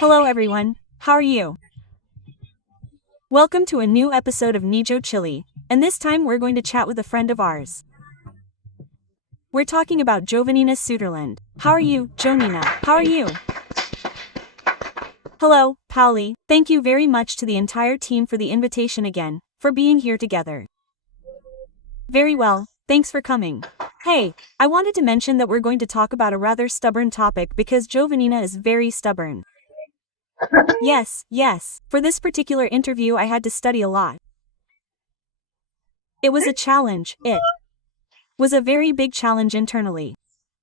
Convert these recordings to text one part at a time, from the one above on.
Hello everyone, how are you? Welcome to a new episode of Nihao Chile, and this time we're going to chat with a friend of ours. We're talking about Giovannina Sutherland. How are you, Giovannina? How are you? Hello, Pauli. Thank you very much to the entire team for the invitation again, for being here together. Very well, thanks for coming. Hey, I wanted to mention that we're going to talk about a rather stubborn topic because Giovannina is very stubborn. Yes. For this particular interview I had to study a lot. It was a challenge, it was a very big challenge internally.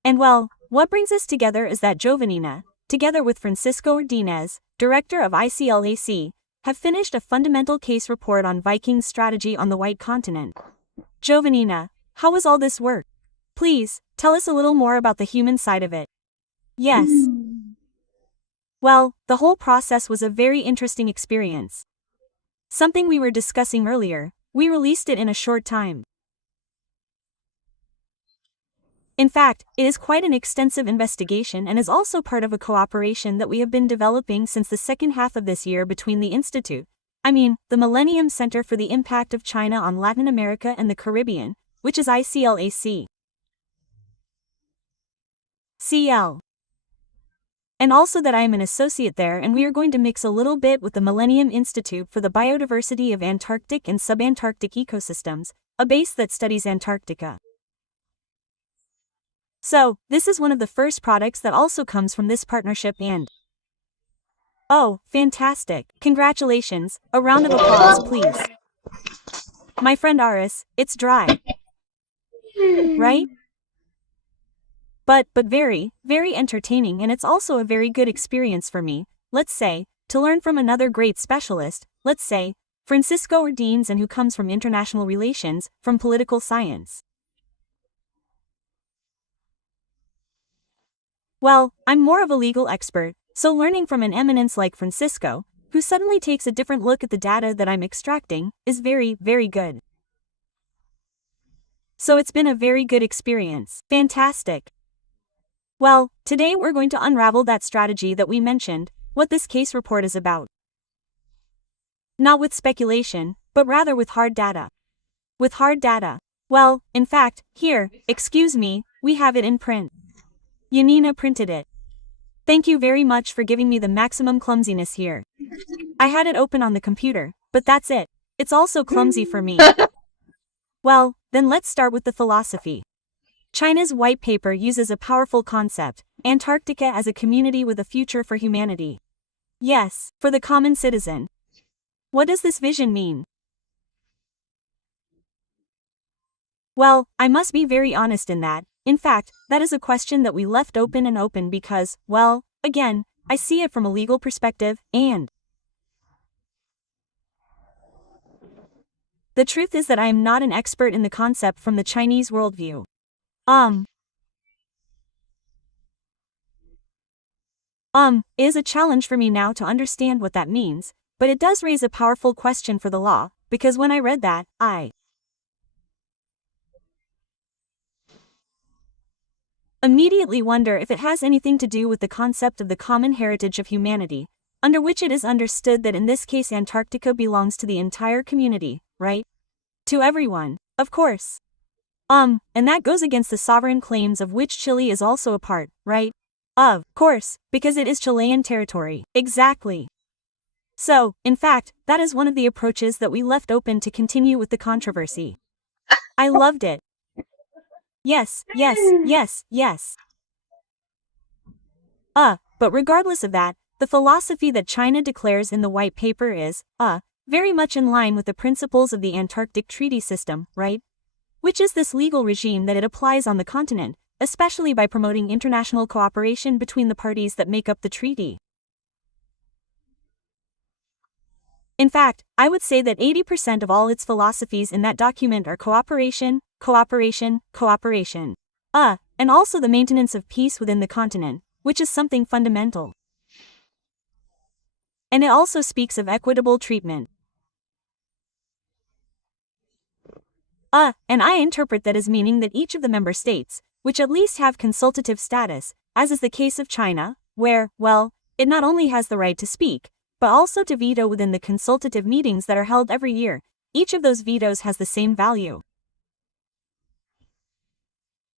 And well, what brings us together is that Giovannina, together with Francisco Ordinez, director of ICLAC, have finished a fundamental case report on Vikings' strategy on the White Continent. Giovannina, how was all this work? Please, tell us a little more about the human side of it. Yes. Well, the whole process was a very interesting experience. Something we were discussing earlier, we released it in a short time. In fact, it is quite an extensive investigation and is also part of a cooperation that we have been developing since the second half of this year between the the Millennium Center for the Impact of China on Latin America and the Caribbean, which is ICLAC. CL. And also that I am an associate there, and we are going to mix a little bit with the Millennium Institute for the Biodiversity of Antarctic and Subantarctic Ecosystems, a base that studies Antarctica. So, this is one of the first products that also comes from this partnership and... Oh, fantastic. Congratulations. A round of applause, please. My friend Aris, it's dry. Right? But very, very entertaining, and it's also a very good experience for me, let's say, to learn from another great specialist, let's say, Francisco Ordinez, and who comes from international relations, from political science. Well, I'm more of a legal expert, so learning from an eminence like Francisco, who suddenly takes a different look at the data that I'm extracting, is very, very good. So it's been a very good experience. Fantastic. Well, today we're going to unravel that strategy that we mentioned, what this case report is about. Not with speculation, but rather with hard data. With hard data. Well, in fact, here, excuse me, we have it in print. Giovannina printed it. Thank you very much for giving me the maximum clumsiness here. I had it open on the computer, but that's it. It's also clumsy for me. Well, then let's start with the philosophy. China's white paper uses a powerful concept, Antarctica as a community with a future for humanity. Yes, for the common citizen. What does this vision mean? Well, I must be very honest in that. In fact, that is a question that we left open because, well, again, I see it from a legal perspective, and the truth is that I am not an expert in the concept from the Chinese worldview. It is a challenge for me now to understand what that means, but it does raise a powerful question for the law, because when I read that, I immediately wonder if it has anything to do with the concept of the common heritage of humanity, under which it is understood that in this case Antarctica belongs to the entire community, right? To everyone, of course. And that goes against the sovereign claims of which Chile is also a part, right? Of course, because it is Chilean territory. Exactly. So, in fact, that is one of the approaches that we left open to continue with the controversy. I loved it. Yes. But regardless of that, the philosophy that China declares in the white paper is, very much in line with the principles of the Antarctic Treaty System, right? Which is this legal regime that it applies on the continent, especially by promoting international cooperation between the parties that make up the treaty. In fact, I would say that 80% of all its philosophies in that document are cooperation, and also the maintenance of peace within the continent, which is something fundamental. And it also speaks of equitable treatment. And I interpret that as meaning that each of the member states, which at least have consultative status, as is the case of China, where, well, it not only has the right to speak, but also to veto within the consultative meetings that are held every year. Each of those vetoes has the same value.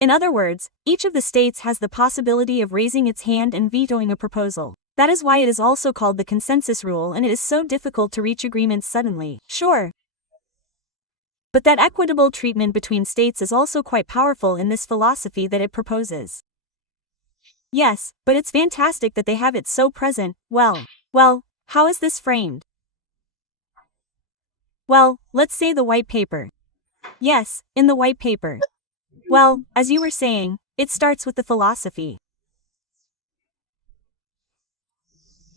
In other words, each of the states has the possibility of raising its hand and vetoing a proposal. That is why it is also called the consensus rule, and it is so difficult to reach agreements suddenly. Sure. But that equitable treatment between states is also quite powerful in this philosophy that it proposes. Yes, but it's fantastic that they have it so present. Well, how is this framed? Well, let's say the white paper. Yes, in the white paper. Well, as you were saying, it starts with the philosophy.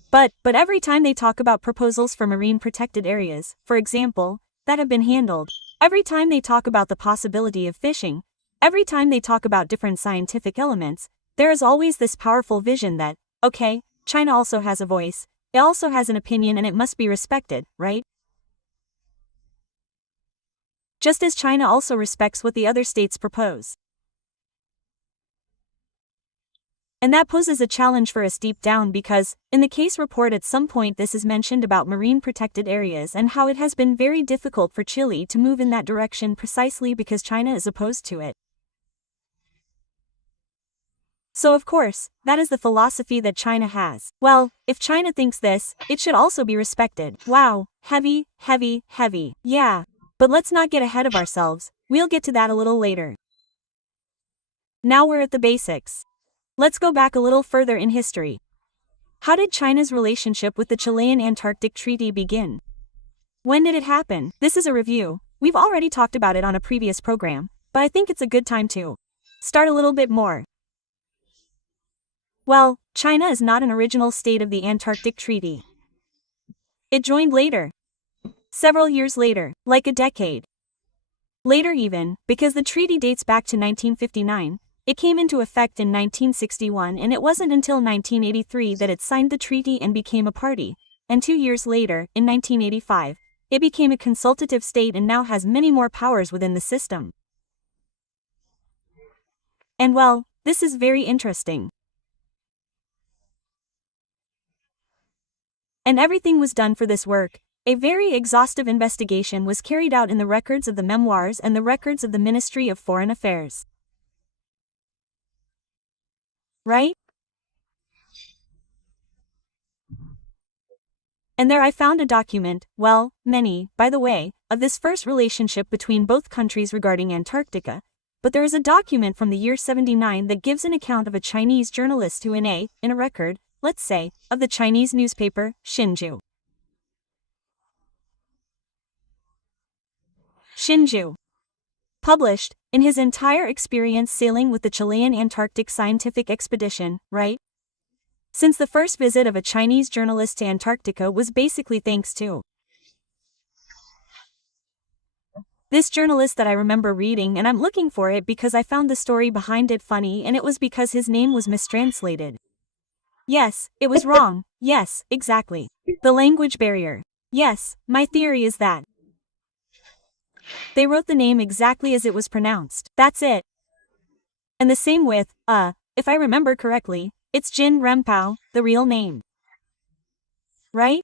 But every time they talk about proposals for marine protected areas, for example, that have been handled, every time they talk about the possibility of fishing, every time they talk about different scientific elements, there is always this powerful vision that, okay, China also has a voice, it also has an opinion, and it must be respected, right? Just as China also respects what the other states propose. And that poses a challenge for us deep down because, in the case report at some point this is mentioned about marine protected areas and how it has been very difficult for Chile to move in that direction precisely because China is opposed to it. So of course, that is the philosophy that China has. Well, if China thinks this, it should also be respected. Wow, heavy. Yeah. But let's not get ahead of ourselves, we'll get to that a little later. Now we're at the basics. Let's go back a little further in history. How did China's relationship with the Chilean Antarctic Treaty begin? When did it happen? This is a review. We've already talked about it on a previous program, but I think it's a good time to start a little bit more. Well, China is not an original state of the Antarctic Treaty. It joined later. Several years later, like a decade. Later even, because the treaty dates back to 1959, it came into effect in 1961 and it wasn't until 1983 that it signed the treaty and became a party, and 2 years later, in 1985, it became a consultative state and now has many more powers within the system. And well, this is very interesting. And everything was done for this work. A very exhaustive investigation was carried out in the records of the memoirs and the records of the Ministry of Foreign Affairs. Right? And there I found a document, well, many, by the way, of this first relationship between both countries regarding Antarctica, but there is a document from the year 79 that gives an account of a Chinese journalist who in a record, let's say, of the Chinese newspaper, Xinju, published, in his entire experience sailing with the Chilean Antarctic scientific expedition, right? Since the first visit of a Chinese journalist to Antarctica was basically thanks to this journalist that I remember reading, and I'm looking for it because I found the story behind it funny, and it was because his name was mistranslated. Yes, it was wrong. Yes, exactly. The language barrier. Yes, my theory is that they wrote the name exactly as it was pronounced. That's it. And the same with, if I remember correctly, it's Jin Rempao, the real name. Right?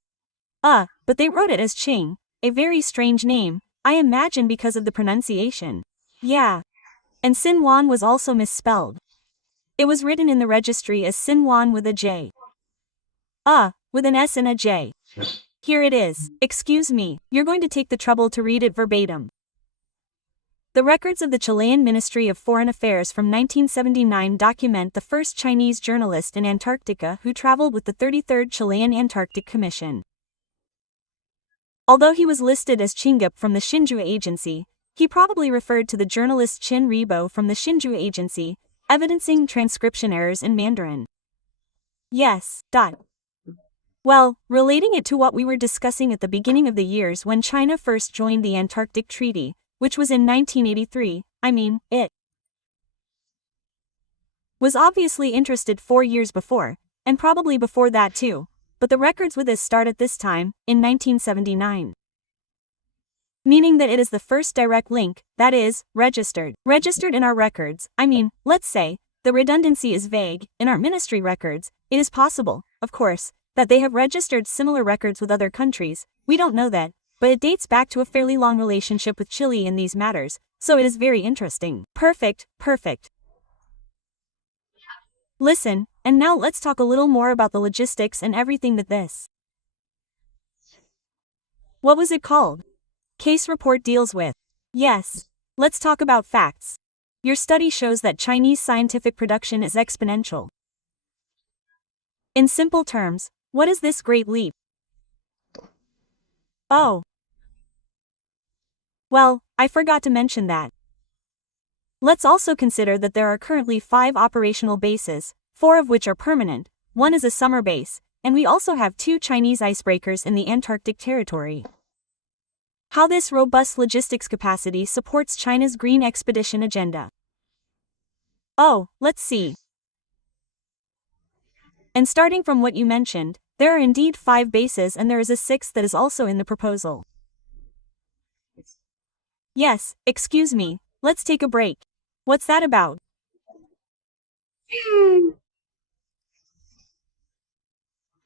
But they wrote it as Ching, a very strange name, I imagine because of the pronunciation. Yeah. And Xinhuan was also misspelled. It was written in the registry as Xinhuan with a J. With an S and a J. Here it is. Excuse me, you're going to take the trouble to read it verbatim. The records of the Chilean Ministry of Foreign Affairs from 1979 document the first Chinese journalist in Antarctica who traveled with the 33rd Chilean Antarctic Commission. Although he was listed as Chingup from the Xinju Agency, he probably referred to the journalist Qin Ribo from the Xinju Agency, evidencing transcription errors in Mandarin. Yes. Well, relating it to what we were discussing at the beginning of the years when China first joined the Antarctic Treaty, which was in 1983, it was obviously interested 4 years before, and probably before that too, but the records with this start at this time, in 1979. Meaning that it is the first direct link, that is, registered. Registered in our records, let's say, the redundancy is vague, in our ministry records, it is possible, of course, that they have registered similar records with other countries. We don't know that, but it dates back to a fairly long relationship with Chile in these matters, so it is very interesting. Perfect, perfect. Listen, and now let's talk a little more about the logistics and everything that this. What was it called? Case report deals with. Yes. Let's talk about facts. Your study shows that Chinese scientific production is exponential. In simple terms, what is this great leap? Oh. Well, I forgot to mention that. Let's also consider that there are currently 5 operational bases, 4 of which are permanent, 1 is a summer base, and we also have 2 Chinese icebreakers in the Antarctic territory. How this robust logistics capacity supports China's green expedition agenda. Oh, let's see. And starting from what you mentioned, there are indeed 5 bases and there is a 6th that is also in the proposal. Yes, excuse me, let's take a break. What's that about?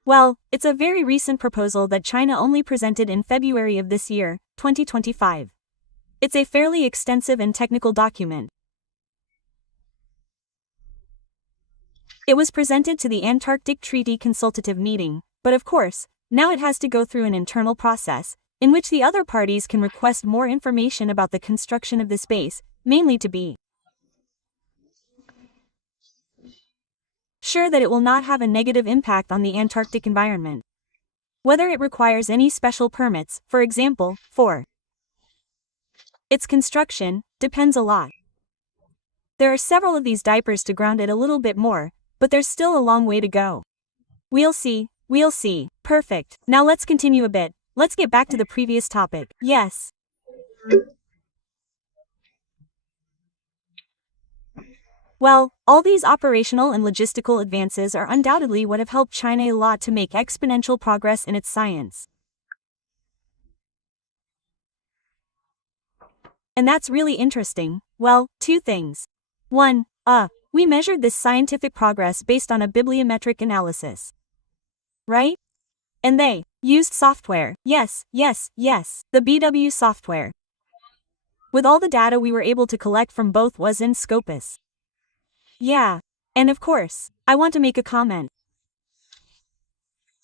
Well, it's a very recent proposal that China only presented in February of this year, 2025. It's a fairly extensive and technical document. It was presented to the Antarctic Treaty Consultative Meeting, but of course, now it has to go through an internal process, in which the other parties can request more information about the construction of this base, mainly to be sure that it will not have a negative impact on the Antarctic environment. Whether it requires any special permits, for example, for its construction, depends a lot. There are several of these diapers to ground it a little bit more, but there's still a long way to go. We'll see. Perfect. Now let's continue a bit. Let's get back to the previous topic. Yes. Well, all these operational and logistical advances are undoubtedly what have helped China a lot to make exponential progress in its science. And that's really interesting. Well, 2 things. 1, we measured this scientific progress based on a bibliometric analysis. Right? And they used software. Yes, the BW software. With all the data we were able to collect from both was in Scopus. Yeah. And of course, I want to make a comment.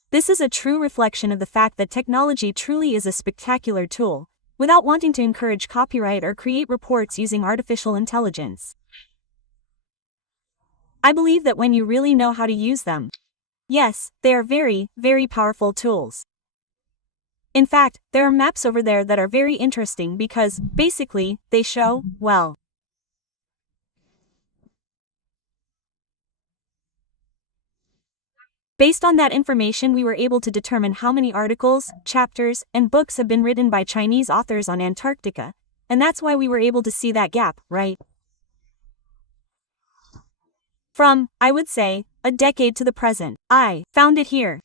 This is a true reflection of the fact that technology truly is a spectacular tool, without wanting to encourage copyright or create reports using artificial intelligence. I believe that when you really know how to use them, yes, they are very, very powerful tools. In fact, there are maps over there that are very interesting because, basically, they show, well, based on that information we were able to determine how many articles, chapters, and books have been written by Chinese authors on Antarctica, and that's why we were able to see that gap, right? From, I would say, a decade to the present. I found it here.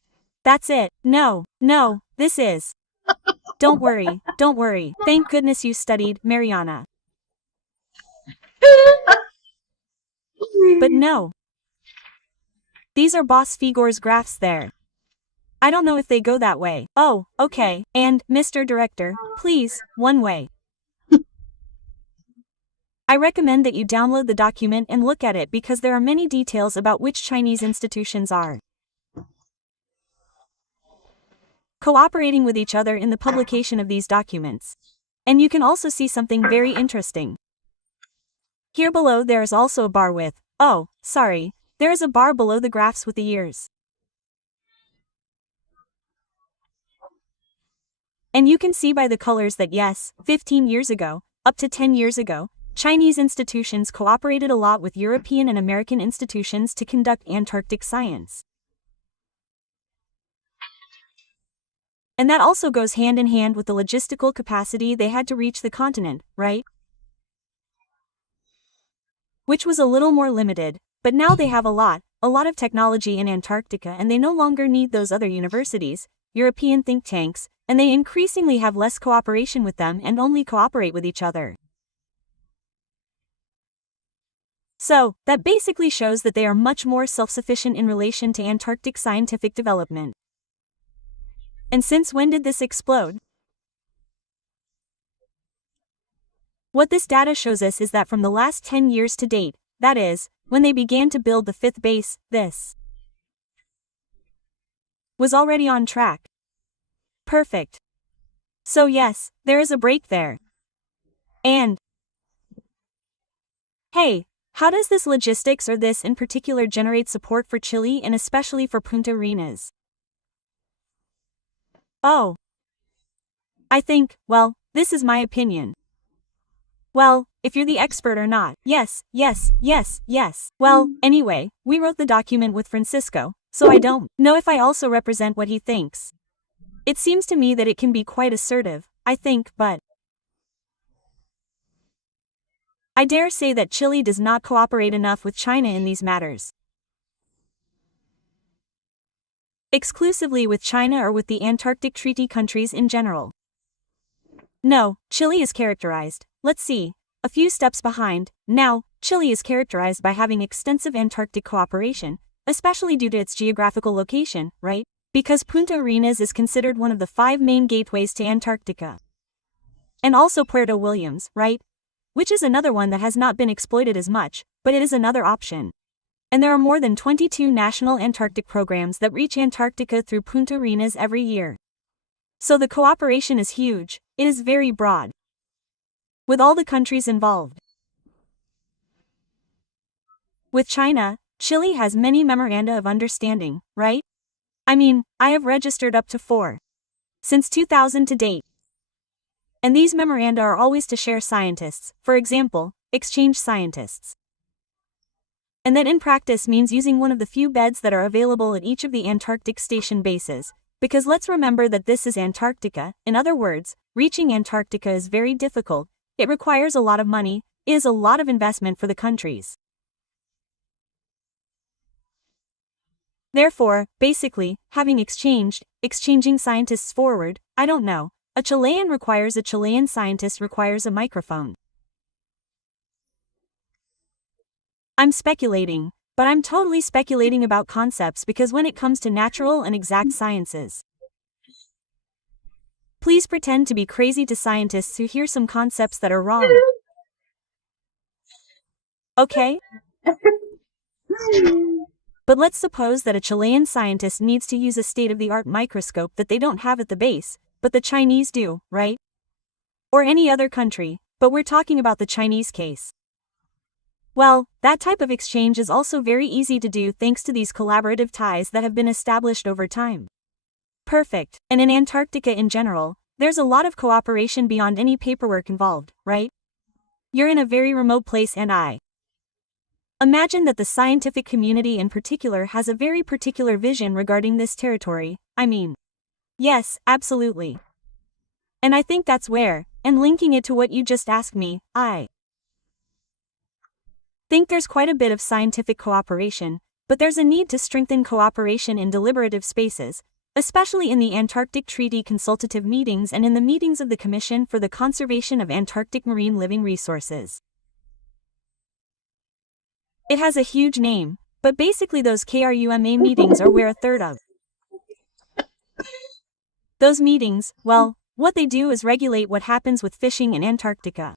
That's it. No, this is. Don't worry. Thank goodness you studied, Mariana. But no. These are Boss Figur's graphs there. I don't know if they go that way. Oh, okay. And, Mr. Director, please, one way. I recommend that you download the document and look at it because there are many details about which Chinese institutions are cooperating with each other in the publication of these documents. And you can also see something very interesting. Here below there is also a bar with, there is a bar below the graphs with the years. And you can see by the colors that yes, 15 years ago, up to 10 years ago, Chinese institutions cooperated a lot with European and American institutions to conduct Antarctic science. And that also goes hand in hand with the logistical capacity they had to reach the continent, right? Which was a little more limited, but now they have a lot of technology in Antarctica and they no longer need those other universities, European think tanks, and they increasingly have less cooperation with them and only cooperate with each other. So, that basically shows that they are much more self-sufficient in relation to Antarctic scientific development. And since when did this explode? What this data shows us is that from the last 10 years to date, that is, when they began to build the fifth base, this was already on track. Perfect. So yes, there is a break there. And hey, how does this logistics or this in particular generate support for Chile and especially for Punta Arenas? Oh. I think, well, this is my opinion. Well, if you're the expert or not, yes. Well, anyway, we wrote the document with Francisco, so I don't know if I also represent what he thinks. It seems to me that it can be quite assertive, I think, but I dare say that Chile does not cooperate enough with China in these matters. Exclusively with China or with the Antarctic Treaty countries in general. No, Chile is characterized, let's see, a few steps behind. Now, Chile is characterized by having extensive Antarctic cooperation, especially due to its geographical location, right? Because Punta Arenas is considered one of the 5 main gateways to Antarctica. And also Puerto Williams, right? Which is another one that has not been exploited as much, but it is another option. And there are more than 22 national Antarctic programs that reach Antarctica through Punta Arenas every year. So the cooperation is huge, it is very broad. With all the countries involved. With China, Chile has many memoranda of understanding, right? I mean, I have registered up to 4. Since 2000 to date. And these memoranda are always to share scientists, for example, exchange scientists. And that in practice means using one of the few beds that are available at each of the Antarctic station bases, because let's remember that this is Antarctica. In other words, reaching Antarctica is very difficult, it requires a lot of money, it is a lot of investment for the countries. Therefore, basically, exchanging scientists forward, I don't know, a Chilean scientist requires a microphone. I'm speculating, but I'm totally speculating about concepts because when it comes to natural and exact sciences, please pretend to be crazy to scientists who hear some concepts that are wrong. Okay? But let's suppose that a Chilean scientist needs to use a state-of-the-art microscope that they don't have at the base, but the Chinese do, right? Or any other country, but we're talking about the Chinese case. Well, that type of exchange is also very easy to do thanks to these collaborative ties that have been established over time. Perfect. And in Antarctica in general, there's a lot of cooperation beyond any paperwork involved, right? You're in a very remote place and I imagine that the scientific community in particular has a very particular vision regarding this territory, I mean. Yes, absolutely. And I think that's where, and linking it to what you just asked me, I think there's quite a bit of scientific cooperation, but there's a need to strengthen cooperation in deliberative spaces, especially in the Antarctic Treaty consultative meetings and in the meetings of the Commission for the Conservation of Antarctic Marine Living Resources. It has a huge name, but basically those KRUMA meetings are where a third of those meetings, well, what they do is regulate what happens with fishing in Antarctica.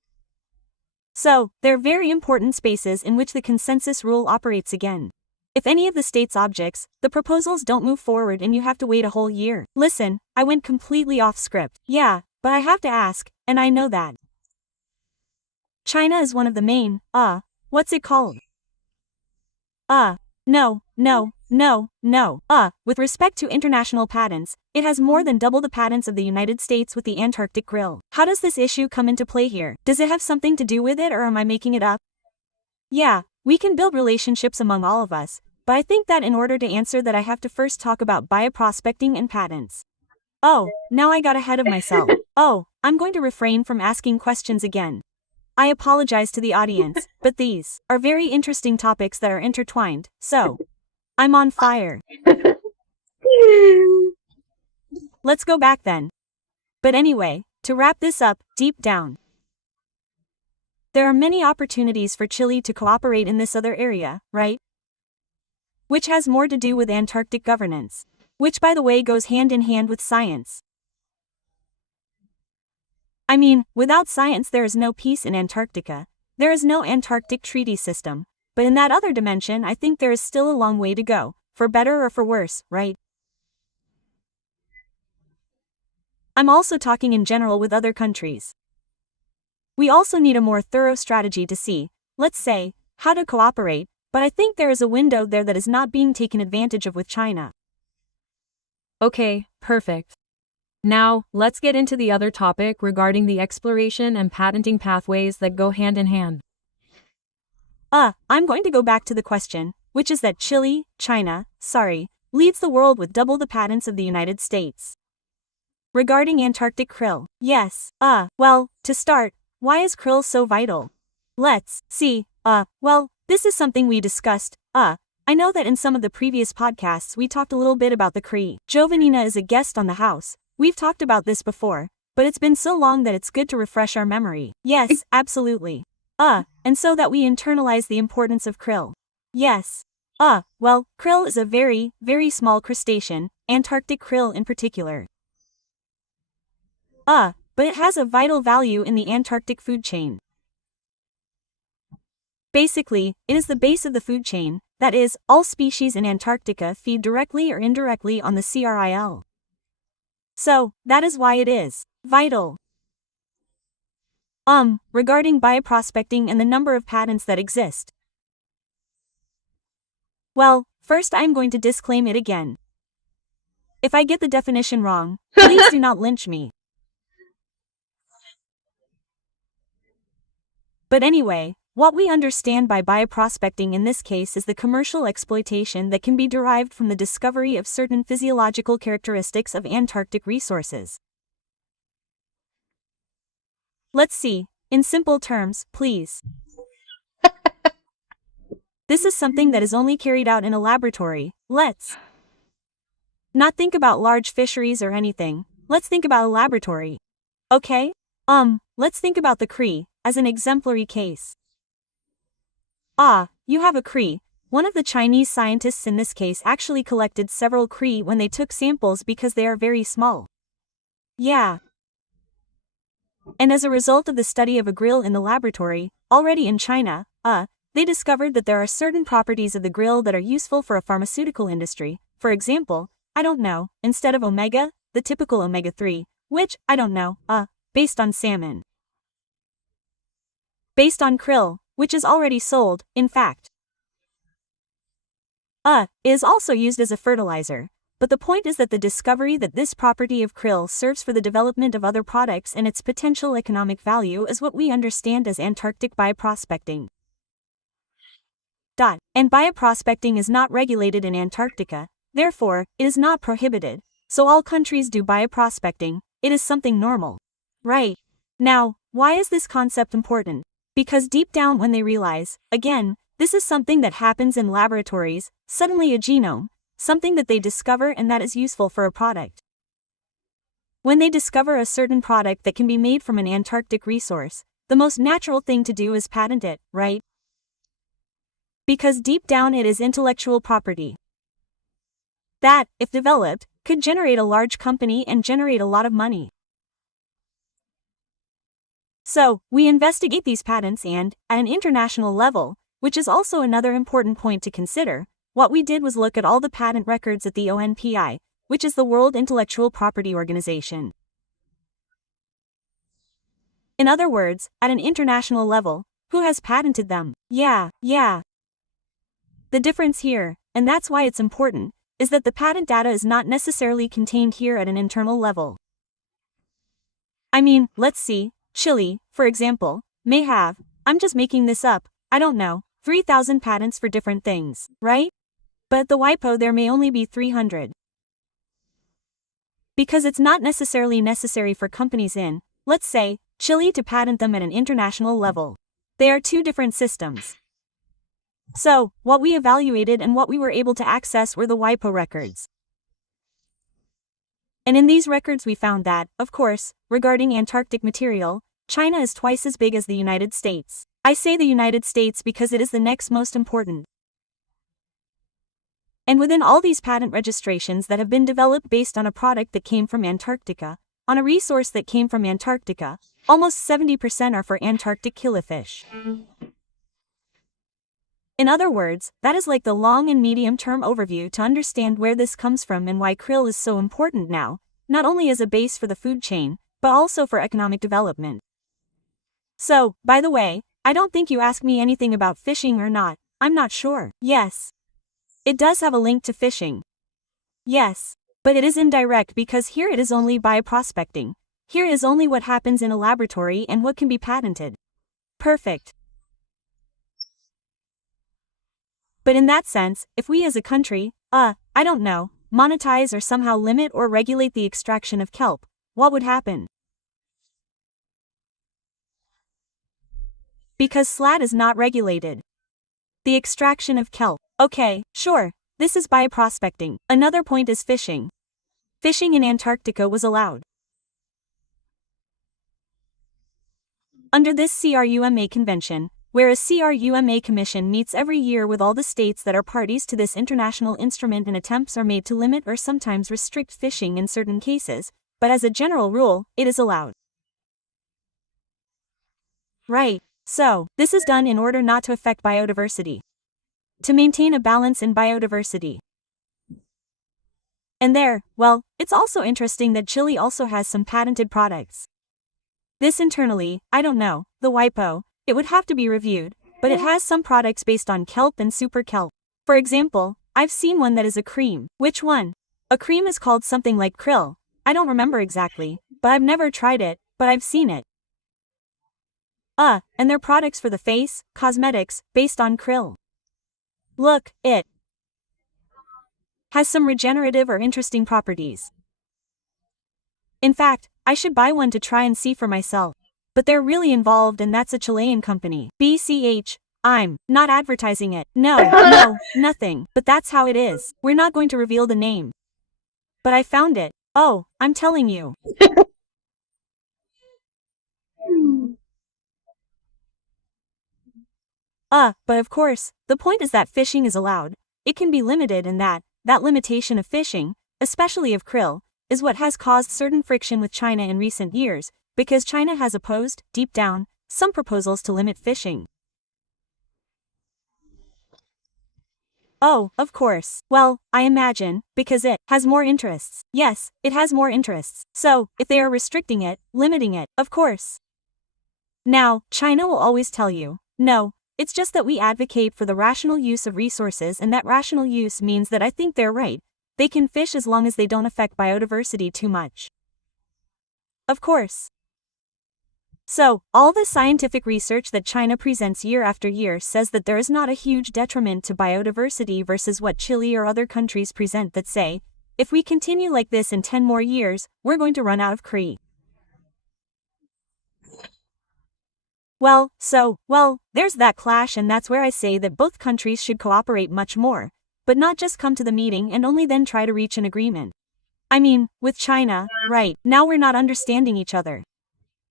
So, they're very important spaces in which the consensus rule operates again. If any of the state's objects, the proposals don't move forward and you have to wait a whole year. Listen, I went completely off script. Yeah, but I have to ask, and I know that China is one of the main, what's it called? With respect to international patents, it has more than double the patents of the United States with the Antarctic grill. How does this issue come into play here? Does it have something to do with it or am I making it up? Yeah, we can build relationships among all of us, but I think that in order to answer that I have to first talk about bioprospecting and patents. Oh, now I got ahead of myself. Oh, I'm going to refrain from asking questions again. I apologize to the audience, but these are very interesting topics that are intertwined, so I'm on fire. Let's go back then. But anyway, to wrap this up, deep down, there are many opportunities for Chile to cooperate in this other area, right? Which has more to do with Antarctic governance. Which, by the way, goes hand in hand with science. I mean, without science there is no peace in Antarctica. There is no Antarctic treaty system. But in that other dimension I think there is still a long way to go, for better or for worse, right? I'm also talking in general with other countries. We also need a more thorough strategy to see, let's say, how to cooperate, but I think there is a window there that is not being taken advantage of with China. Okay, perfect. Now, let's get into the other topic regarding the exploration and patenting pathways that go hand in hand. I'm going to go back to the question, which is that China, leads the world with double the patents of the United States. Regarding Antarctic krill, yes, well, to start, why is krill so vital? Let's see, well, this is something we discussed, I know that in some of the previous podcasts we talked a little bit about the krill. Giovannina is a guest on the house, we've talked about this before, but it's been so long that it's good to refresh our memory. Yes, absolutely. And so that we internalize the importance of krill. Yes. Well, krill is a very, very small crustacean, Antarctic krill in particular. But it has a vital value in the Antarctic food chain. Basically, it is the base of the food chain, that is, all species in Antarctica feed directly or indirectly on the krill. So, that is why it is vital. Regarding bioprospecting and the number of patents that exist. Well, first I am going to disclaim it again. If I get the definition wrong, please do not lynch me. But anyway, what we understand by bioprospecting in this case is the commercial exploitation that can be derived from the discovery of certain physiological characteristics of Antarctic resources. Let's see, in simple terms, please. This is something that is only carried out in a laboratory. Let's not think about large fisheries or anything, let's think about a laboratory. Okay? Let's think about the krill as an exemplary case. You have a krill. One of the Chinese scientists in this case actually collected several krill when they took samples because they are very small. Yeah. And as a result of the study of a krill in the laboratory, already in China, they discovered that there are certain properties of the krill that are useful for a pharmaceutical industry. For example, I don't know, instead of omega, the typical omega-3, which, I don't know, based on salmon. Based on krill, which is already sold, in fact. Is also used as a fertilizer. But the point is that the discovery that this property of krill serves for the development of other products and its potential economic value is what we understand as Antarctic bioprospecting. And bioprospecting is not regulated in Antarctica, therefore, it is not prohibited, so all countries do bioprospecting, it is something normal. Right. Now, why is this concept important? Because deep down when they realize, again, this is something that happens in laboratories, suddenly a genome, something that they discover and that is useful for a product. When they discover a certain product that can be made from an Antarctic resource, the most natural thing to do is patent it, right? Because deep down it is intellectual property. That, if developed, could generate a large company and generate a lot of money. So, we investigate these patents and, at an international level, which is also another important point to consider, what we did was look at all the patent records at the ONPI, which is the World Intellectual Property Organization. In other words, at an international level, who has patented them? Yeah. The difference here, and that's why it's important, is that the patent data is not necessarily contained here at an internal level. I mean, let's see, Chile, for example, may have, I'm just making this up, I don't know, 3,000 patents for different things, right? But at the WIPO there may only be 300. Because it's not necessarily necessary for companies in, let's say, Chile to patent them at an international level. They are two different systems. So, what we evaluated and what we were able to access were the WIPO records. And in these records we found that, of course, regarding Antarctic material, China is twice as big as the United States. I say the United States because it is the next most important. And within all these patent registrations that have been developed based on a product that came from Antarctica, on a resource that came from Antarctica, almost 70% are for Antarctic killifish. In other words, that is like the long and medium-term overview to understand where this comes from and why krill is so important now, not only as a base for the food chain, but also for economic development. So, by the way, I don't think you asked me anything about fishing or not. I'm not sure. Yes. It does have a link to fishing. Yes. But it is indirect because here it is only bioprospecting. Here is only what happens in a laboratory and what can be patented. Perfect. But in that sense, if we as a country, I don't know, monetize or somehow limit or regulate the extraction of kelp, what would happen? Because SLAT is not regulated. The extraction of kelp. Okay, sure, this is bioprospecting. Another point is fishing. Fishing in Antarctica was allowed. Under this CRUMA convention, where a CRUMA commission meets every year with all the states that are parties to this international instrument, and attempts are made to limit or sometimes restrict fishing in certain cases, but as a general rule, it is allowed. Right. So, this is done in order not to affect biodiversity. To maintain a balance in biodiversity. And there, well, it's also interesting that Chile also has some patented products. This internally, I don't know, the WIPO, it would have to be reviewed, but it has some products based on kelp and super kelp. For example, I've seen one that is a cream. Which one? A cream is called something like krill. I don't remember exactly, but I've never tried it, but I've seen it. And they're products for the face, cosmetics, based on krill. Look, it has some regenerative or interesting properties. In fact, I should buy one to try and see for myself. But they're really involved, and that's a Chilean company. BCH. I'm not advertising it. No, nothing. But that's how it is. We're not going to reveal the name. But I found it. Oh, I'm telling you. But of course, the point is that fishing is allowed. It can be limited, and that limitation of fishing, especially of krill, is what has caused certain friction with China in recent years, because China has opposed, deep down, some proposals to limit fishing. Oh, of course. Well, I imagine, because it has more interests. Yes, it has more interests. So, if they are restricting it, limiting it, of course. Now, China will always tell you, no, it's just that we advocate for the rational use of resources, and that rational use means that I think they're right. They can fish as long as they don't affect biodiversity too much. Of course. So, all the scientific research that China presents year after year says that there is not a huge detriment to biodiversity versus what Chile or other countries present that say, if we continue like this in 10 more years, we're going to run out of krill. Well, there's that clash, and that's where I say that both countries should cooperate much more, but not just come to the meeting and only then try to reach an agreement. I mean, with China, right, now we're not understanding each other.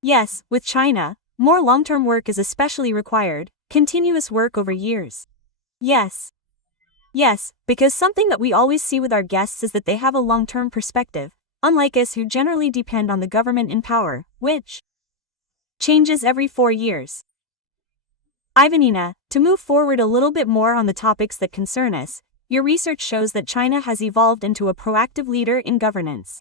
Yes, with China, more long-term work is especially required, continuous work over years. Yes, because something that we always see with our guests is that they have a long-term perspective, unlike us who generally depend on the government in power, which changes every 4 years. Giovannina, to move forward a little bit more on the topics that concern us, your research shows that China has evolved into a proactive leader in governance.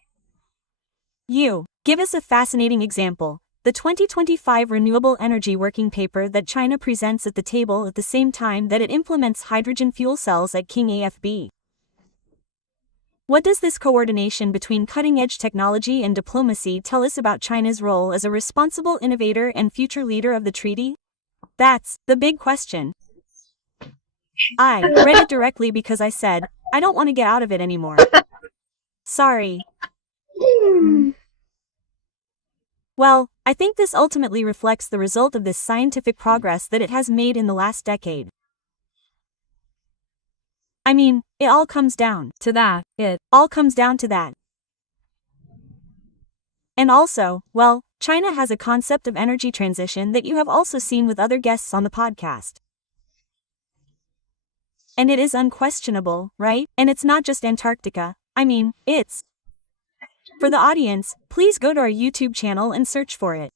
You give us a fascinating example. The 2025 Renewable Energy Working Paper that China presents at the table at the same time that it implements hydrogen fuel cells at King AFB. What does this coordination between cutting-edge technology and diplomacy tell us about China's role as a responsible innovator and future leader of the treaty? That's the big question. I read it directly because I said, I don't want to get out of it anymore. Sorry. Well, I think this ultimately reflects the result of this scientific progress that it has made in the last decade. I mean, it all comes down To that, all comes down to that. And also, well, China has a concept of energy transition that you have also seen with other guests on the podcast. And it is unquestionable, right? And it's not just Antarctica. I mean, it's... For the audience, please go to our YouTube channel and search for it.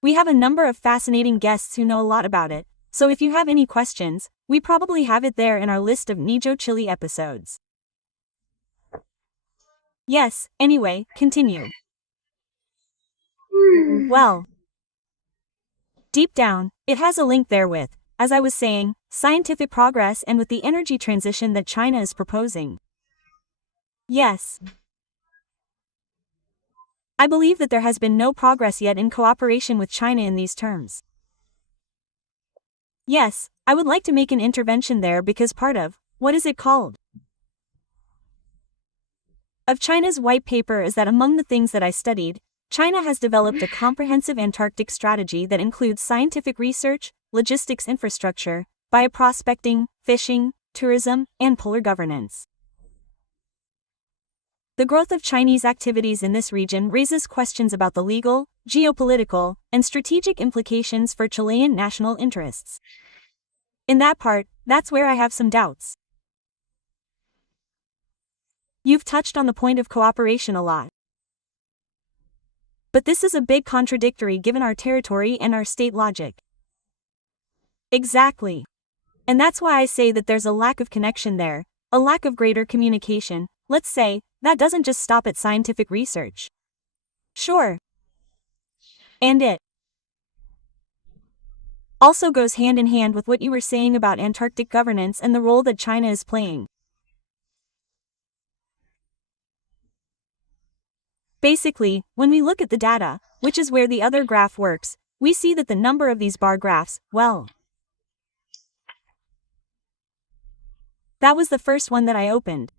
We have a number of fascinating guests who know a lot about it, so if you have any questions, we probably have it there in our list of Nihao Chile episodes. Yes, anyway, continue. Well, deep down, it has a link there with, as I was saying, scientific progress and with the energy transition that China is proposing. Yes. I believe that there has been no progress yet in cooperation with China in these terms. Yes, I would like to make an intervention there because part of, what is it called? Of China's white paper is that among the things that I studied, China has developed a comprehensive Antarctic strategy that includes scientific research, logistics infrastructure, bioprospecting, fishing, tourism, and polar governance. The growth of Chinese activities in this region raises questions about the legal, geopolitical, and strategic implications for Chilean national interests. In that part, that's where I have some doubts. You've touched on the point of cooperation a lot. But this is a big contradictory given our territory and our state logic. Exactly. And that's why I say that there's a lack of connection there, a lack of greater communication. Let's say, that doesn't just stop at scientific research. Sure. And it also goes hand in hand with what you were saying about Antarctic governance and the role that China is playing. Basically, when we look at the data, which is where the other graph works, we see that the number of these bar graphs, well, that was the first one that I opened.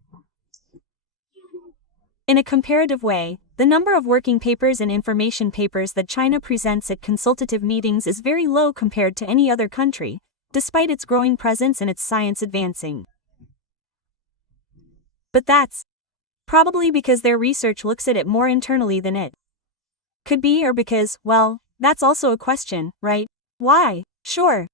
In a comparative way, the number of working papers and information papers that China presents at consultative meetings is very low compared to any other country, despite its growing presence and its science advancing. But that's probably because their research looks at it more internally than it could be, or because, well, that's also a question, right? Why? Sure.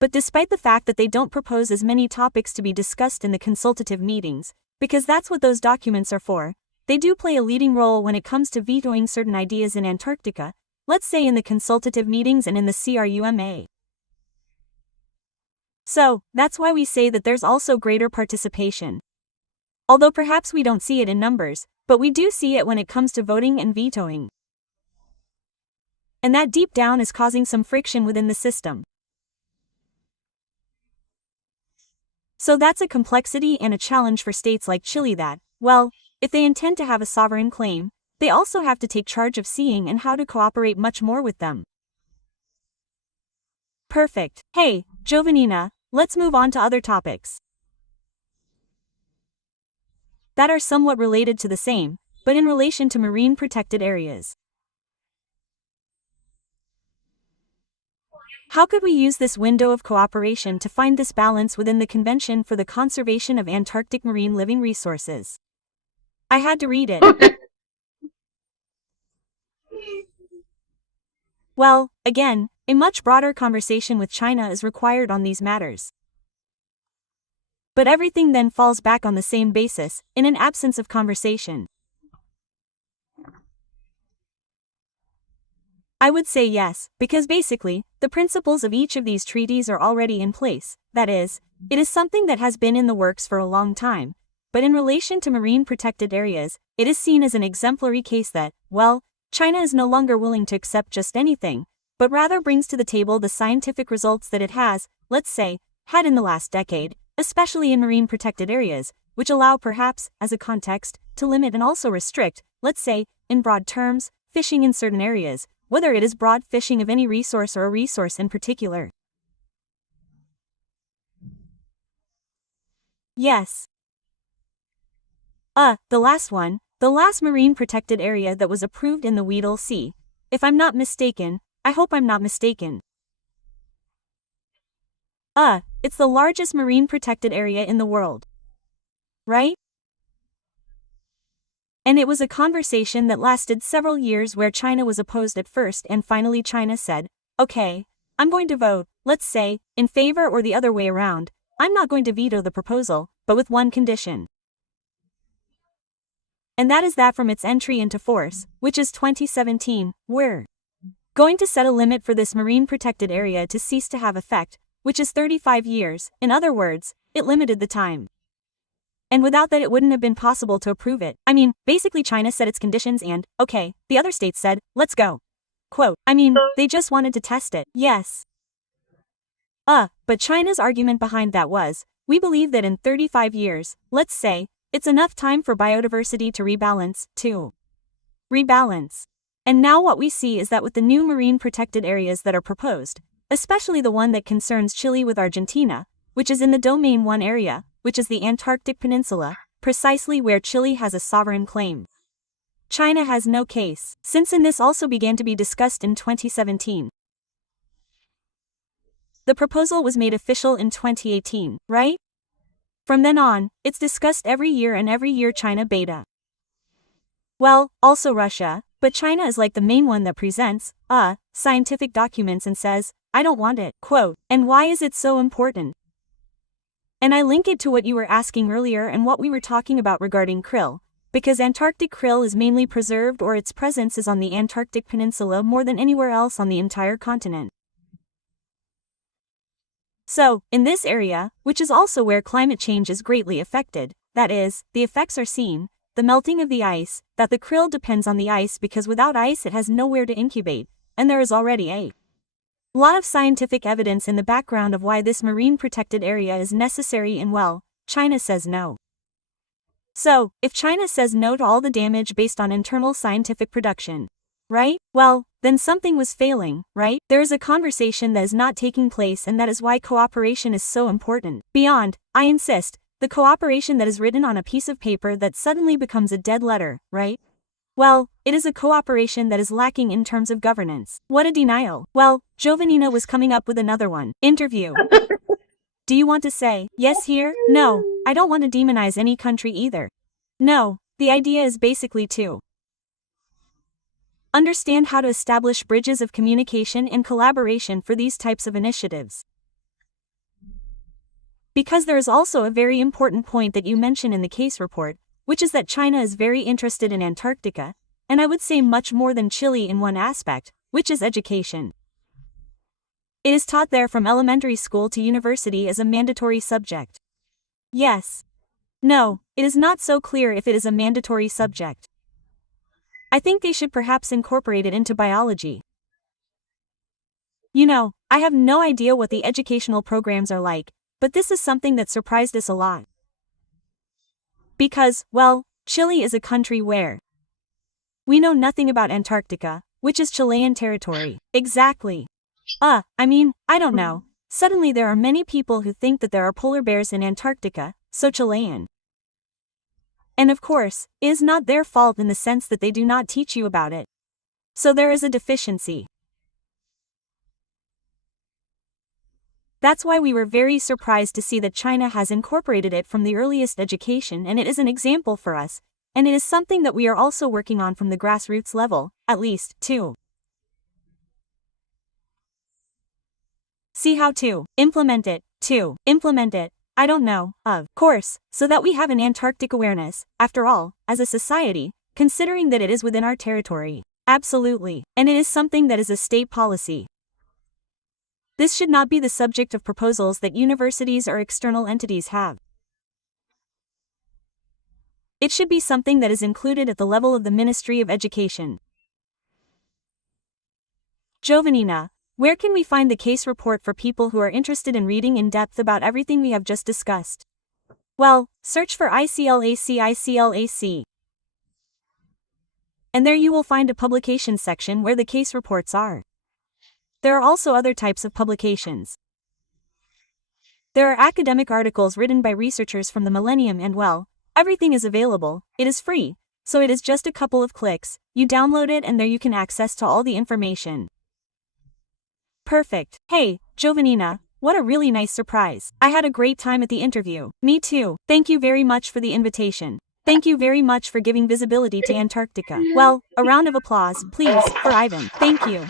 But despite the fact that they don't propose as many topics to be discussed in the consultative meetings, because that's what those documents are for, they do play a leading role when it comes to vetoing certain ideas in Antarctica, let's say in the consultative meetings and in the CRUMA. So, that's why we say that there's also greater participation. Although perhaps we don't see it in numbers, but we do see it when it comes to voting and vetoing. And that deep down is causing some friction within the system. So that's a complexity and a challenge for states like Chile that, well, if they intend to have a sovereign claim, they also have to take charge of seeing and how to cooperate much more with them. Perfect. Hey, Giovannina, let's move on to other topics that are somewhat related to the same, but in relation to marine protected areas. How could we use this window of cooperation to find this balance within the Convention for the Conservation of Antarctic Marine Living Resources? I had to read it. Well, again, a much broader conversation with China is required on these matters. But everything then falls back on the same basis, in an absence of conversation. I would say yes, because basically, the principles of each of these treaties are already in place, that is, it is something that has been in the works for a long time, but in relation to marine protected areas, it is seen as an exemplary case that, well, China is no longer willing to accept just anything, but rather brings to the table the scientific results that it has, let's say, had in the last decade, especially in marine protected areas, which allow perhaps, as a context, to limit and also restrict, let's say, in broad terms, fishing in certain areas, whether it is broad fishing of any resource or a resource in particular. Yes. The last one, the last marine protected area that was approved in the Weddell Sea. If I'm not mistaken, I hope I'm not mistaken. It's the largest marine protected area in the world. Right? And it was a conversation that lasted several years where China was opposed at first and finally China said, okay, I'm going to vote, let's say, in favor or the other way around. I'm not going to veto the proposal, but with one condition. And that is that from its entry into force, which is 2017, we're going to set a limit for this marine protected area to cease to have effect, which is 35 years, in other words, it limited the time. And without that it wouldn't have been possible to approve it. I mean, basically China set its conditions and, okay, the other states said, let's go. Quote, I mean, they just wanted to test it, yes. But China's argument behind that was, we believe that in 35 years, let's say, it's enough time for biodiversity to rebalance, And now what we see is that with the new marine protected areas that are proposed, especially the one that concerns Chile with Argentina, which is in the Domain 1 area, which is the Antarctic Peninsula, precisely where Chile has a sovereign claim. China has no case, since this also began to be discussed in 2017. The proposal was made official in 2018, right? From then on, it's discussed every year and every year China beta. Well, also Russia, but China is like the main one that presents, scientific documents and says, I don't want it, quote, and why is it so important? And I link it to what you were asking earlier and what we were talking about regarding krill, because Antarctic krill is mainly preserved or its presence is on the Antarctic Peninsula more than anywhere else on the entire continent. So, in this area, which is also where climate change is greatly affected, that is, the effects are seen, the melting of the ice, that the krill depends on the ice because without ice it has nowhere to incubate, and there is already a lot of scientific evidence in the background of why this marine protected area is necessary and well, China says no. So, if China says no to all the damage based on internal scientific production, right? Well, then something was failing, right? There is a conversation that is not taking place and that is why cooperation is so important. Beyond, I insist, the cooperation that is written on a piece of paper that suddenly becomes a dead letter, right? Well, it is a cooperation that is lacking in terms of governance. What a denial. Well, Giovannina was coming up with another one. Interview. Do you want to say yes here? No, I don't want to demonize any country either. No, the idea is basically to understand how to establish bridges of communication and collaboration for these types of initiatives. Because there is also a very important point that you mention in the case report, which is that China is very interested in Antarctica, and I would say much more than Chile in one aspect, which is education. It is taught there from elementary school to university as a mandatory subject. Yes. No, it is not so clear if it is a mandatory subject. I think they should perhaps incorporate it into biology. You know, I have no idea what the educational programs are like, but this is something that surprised us a lot. Because, well, Chile is a country where we know nothing about Antarctica, which is Chilean territory. Exactly. I mean, I don't know. Suddenly there are many people who think that there are polar bears in Antarctica, so Chilean. And of course, it is not their fault in the sense that they do not teach you about it. So there is a deficiency. That's why we were very surprised to see that China has incorporated it from the earliest education, and it is an example for us, and it is something that we are also working on from the grassroots level, at least, too. See how to implement it, I don't know, of course, so that we have an Antarctic awareness, after all, as a society, considering that it is within our territory. Absolutely. And it is something that is a state policy. This should not be the subject of proposals that universities or external entities have. It should be something that is included at the level of the Ministry of Education. Giovannina, where can we find the case report for people who are interested in reading in depth about everything we have just discussed? Well, search for ICLAC. And there you will find a publication section where the case reports are. There are also other types of publications. There are academic articles written by researchers from the Millennium and well, everything is available, it is free, so it is just a couple of clicks, you download it and there you can access to all the information. Perfect. Hey, Giovannina, what a really nice surprise. I had a great time at the interview. Me too. Thank you very much for the invitation. Thank you very much for giving visibility to Antarctica. Well, a round of applause, please, for Ivan. Thank you.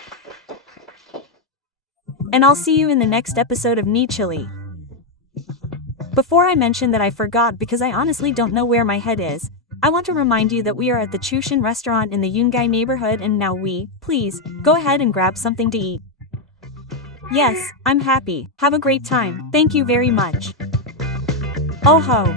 And I'll see you in the next episode of Nihao Chile. Before I mention that I forgot because I honestly don't know where my head is, I want to remind you that we are at the Chushin restaurant in the Yungai neighborhood and now please, go ahead and grab something to eat. Yes, I'm happy. Have a great time. Thank you very much. Oh ho.